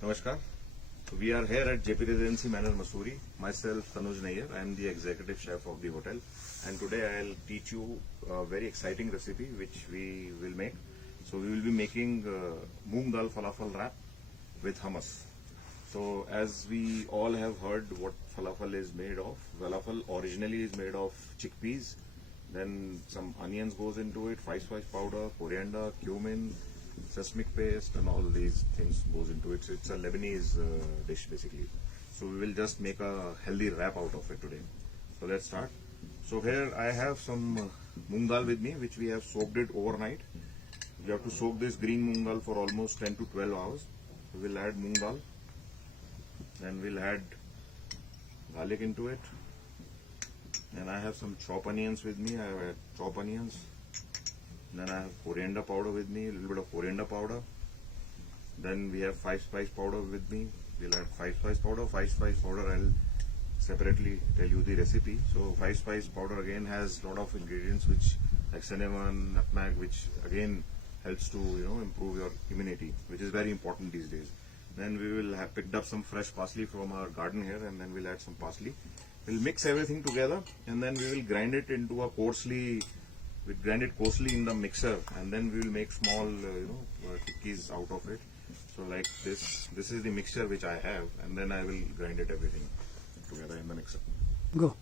Namaskar. We are here at JP Residency Manor, Mussoorie. Myself, Tanuj Nair. I am the executive chef of the hotel. And today I'll teach you a very exciting recipe which we will make. So we will be making moong dal falafel wrap with hummus. So as we all have heard what falafel is made of, falafel originally is made of chickpeas. Then some onions goes into it, spice powder, coriander, cumin, sesame paste, and all these things goes into it. So it's a Lebanese dish basically. So we will just make a healthy wrap out of it today. So let's start. So here I have some moong dal with me, which we have soaked it overnight. We have to soak this green moong dal for almost 10 to 12 hours. We will add moong dal. Then we'll add garlic into it. Then I have some chopped onions with me. I have chopped onions. Then I have coriander powder with me, a little bit of coriander powder. Then we have 5-spice powder with me. We'll add 5-spice powder. 5-spice powder I'll separately tell you the recipe. So 5-spice powder again has a lot of ingredients which like cinnamon, nutmeg, which again helps to improve your immunity, which is very important these days. Then we will have picked up some fresh parsley from our garden here, and then we'll add some parsley. We'll mix everything together, and then we will grind it into a coarsely. We grind it coarsely in the mixer, and then we will make small, tikkis out of it. So like this is the mixture which I have, and then I will grind it everything together in the mixer. Go.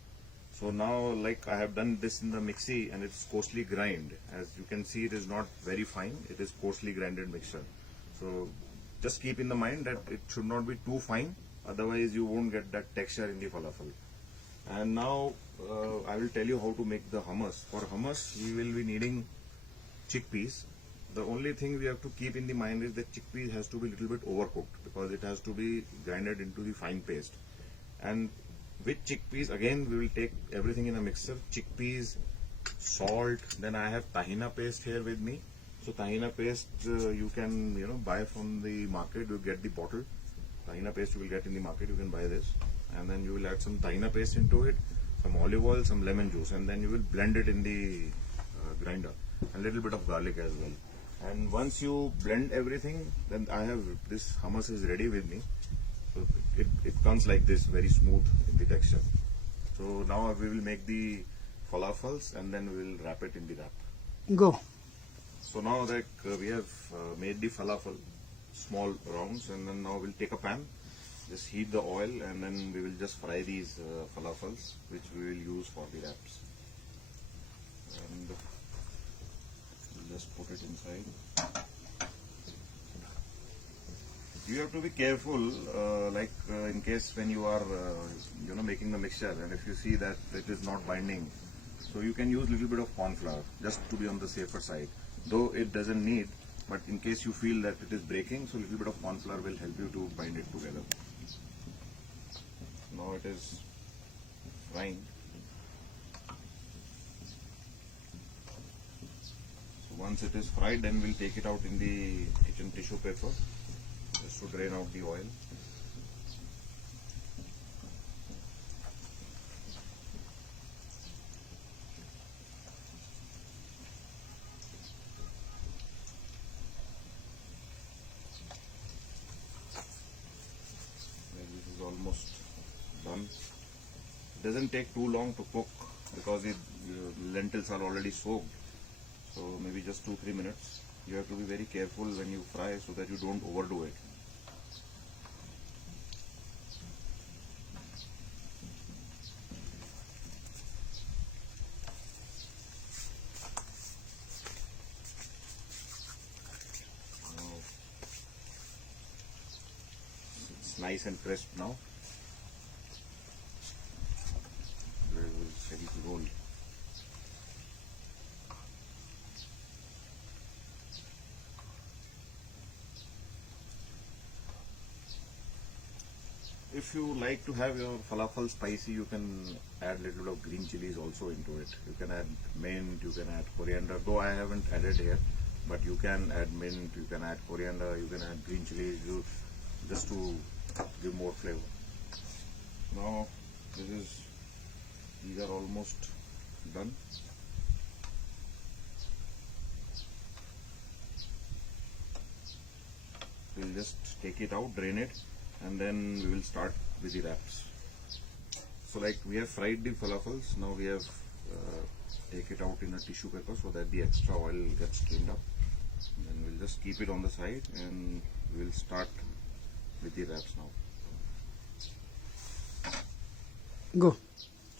So now, like I have done this in the mixie, and it's coarsely grind. As you can see, it is not very fine. It is coarsely grinded mixture. So just keep in the mind that it should not be too fine. Otherwise, you won't get that texture in the falafel. And now I will tell you how to make the hummus. For hummus, we will be needing chickpeas. The only thing we have to keep in the mind is that chickpeas has to be a little bit overcooked because it has to be grinded into the fine paste. And with chickpeas, again, we will take everything in a mixer. Chickpeas, salt, then I have tahina paste here with me. So tahina paste you can buy from the market. You get the bottle. Tahina paste you will get in the market. You can buy this. And then you will add some tahina paste into it, some olive oil, some lemon juice, and then you will blend it in the grinder, and a little bit of garlic as well. And once you blend everything, then I have this hummus is ready with me. So it comes like this, very smooth in the texture. So now we will make the falafels, and then we will wrap it in the wrap. Go. So now that we have made the falafel, small rounds, and then now we'll take a pan. Just heat the oil, and then we will just fry these falafels, which we will use for the wraps. And we'll just put it inside. You have to be careful, in case when you are, making the mixture, and if you see that it is not binding, so you can use a little bit of corn flour just to be on the safer side. Though it doesn't need, but in case you feel that it is breaking, so a little bit of corn flour will help you to bind it together. Now it is frying. So once it is fried, then we'll take it out in the kitchen tissue paper just to drain out the oil. This is almost done. It doesn't take too long to cook because the lentils are already soaked. So maybe just 2-3 minutes. You have to be very careful when you fry so that you don't overdo it. Now, it's nice and crisp now. Ready to roll. If you like to have your falafel spicy, you can add a little bit of green chilies also into it. You can add mint, you can add coriander, though I haven't added here, but you can add mint, you can add coriander, you can add green chilies, just to give more flavor. Now these are almost done. We'll just take it out, drain it, and then we will start with the wraps. So like we have fried the falafels, now we have take it out in a tissue paper so that the extra oil gets cleaned up. Then we'll just keep it on the side and we will start with the wraps now. Go.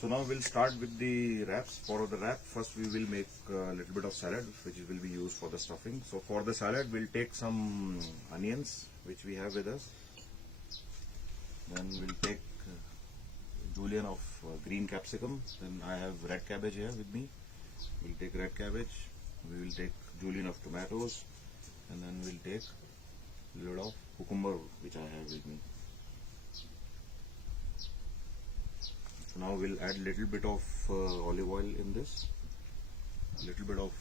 So now we'll start with the wraps. For the wrap, first we will make a little bit of salad, which will be used for the stuffing. So for the salad, we'll take some onions, which we have with us. Then we'll take julienne of green capsicum. Then I have red cabbage here with me. We'll take red cabbage. We will take julienne of tomatoes, and then we'll take a little of cucumber, which I have with me. Now we'll add little bit of olive oil in this, little bit of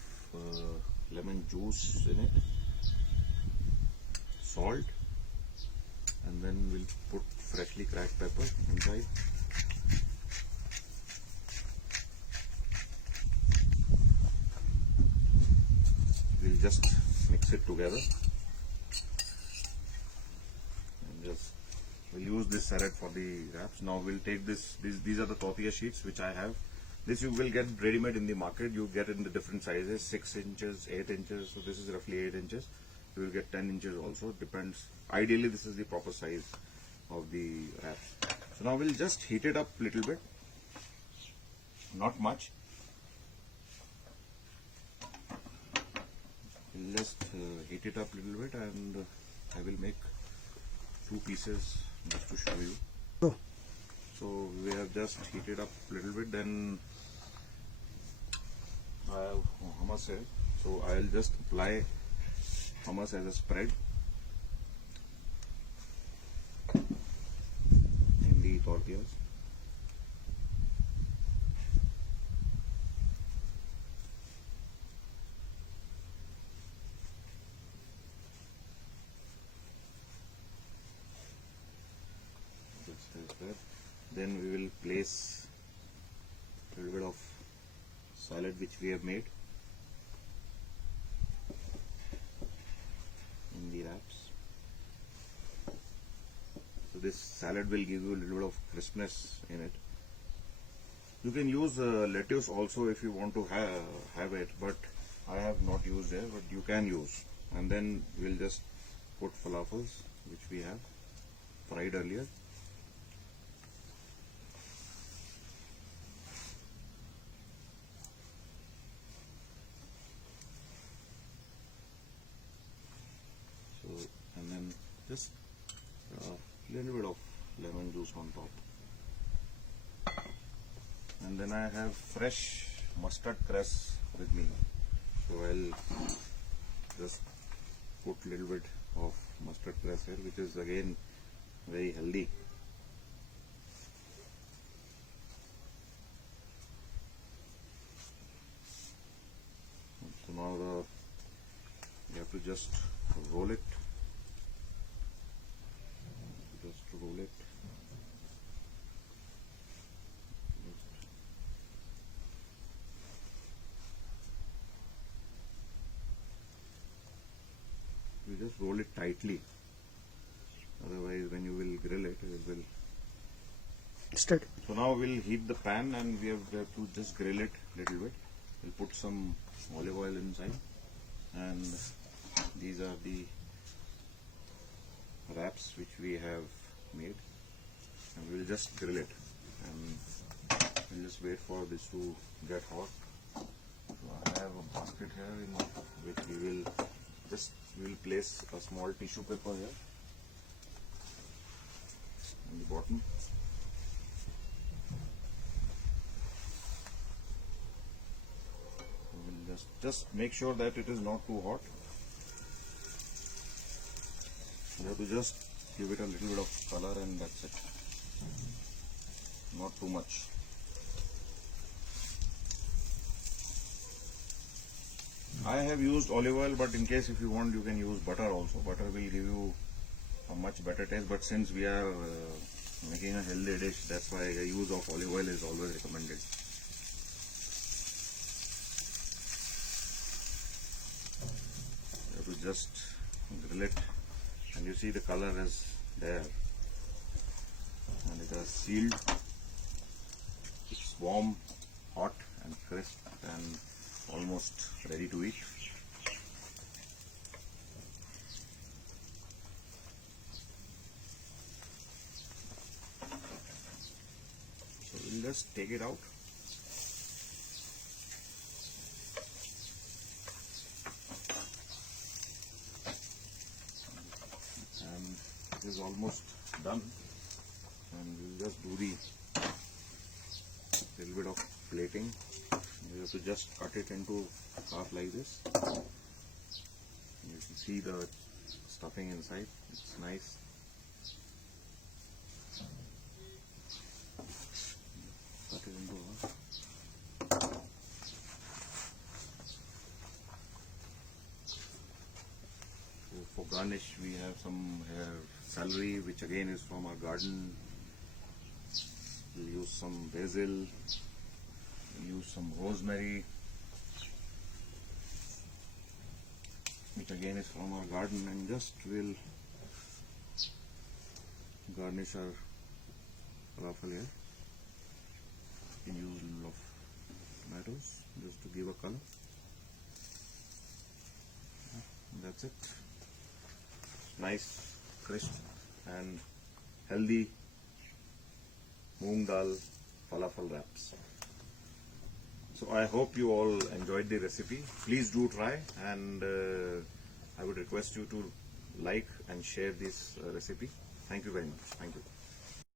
lemon juice in it, salt, and then we'll put freshly cracked pepper inside. We'll just mix it together and just we'll use this salad for the wraps. Now we'll take these are the tortilla sheets which I have. This you will get ready-made in the market. You get in the different sizes, 6 inches, 8 inches. So this is roughly 8 inches. You will get 10 inches also. Depends. Ideally, this is the proper size of the wraps. So now we'll just heat it up a little bit. Not much. We'll just heat it up a little bit, and I will make 2 pieces just to show you. Go. So we have just heated up a little bit, then I have hummus here. So I'll just apply hummus as a spread in the tortillas. Then we will place a little bit of salad which we have made in the wraps. So this salad will give you a little bit of crispness in it. You can use lettuce also if you want to have it, but I have not used it, but you can use. And then we'll just put falafels which we have fried earlier. And then just a little bit of lemon juice on top. And then I have fresh mustard cress with me. So I'll just put a little bit of mustard cress here, which is again very healthy. So now you have to just roll it. Just roll it. You just roll it tightly. Otherwise, when you will grill it, it will. Start. So now we'll heat the pan and we have to just grill it a little bit. We'll put some olive oil inside, and these are the wraps which we have made, and we'll just grill it, and we'll just wait for this to get hot. So I have a basket here in which we will place a small tissue paper here on the bottom. We'll just make sure that it is not too hot. You have to just give it a little bit of color, and that's it. Not too much. I have used olive oil, but in case if you want, you can use butter also. Butter will give you a much better taste, but since we are making a healthy dish, that's why the use of olive oil is always recommended. You have to just grill it And you see the color is there, and it is sealed. It's warm, hot and crisp and almost ready to eat. So we'll just take it out. And it is almost done, and we'll just do the little bit of plating. You have to just cut it into half like this. You can see the stuffing inside. It's nice. Cut it into half. So for garnish, we have some celery, which again is from our garden. We'll use some basil. We'll use some rosemary, which again is from our garden, and just will garnish our falafel here. You can use a little of tomatoes just to give a color. And that's it. Nice, crisp and healthy moong dal falafel wraps. So I hope you all enjoyed the recipe. Please do try, and I would request you to like and share this recipe. Thank you very much. Thank you.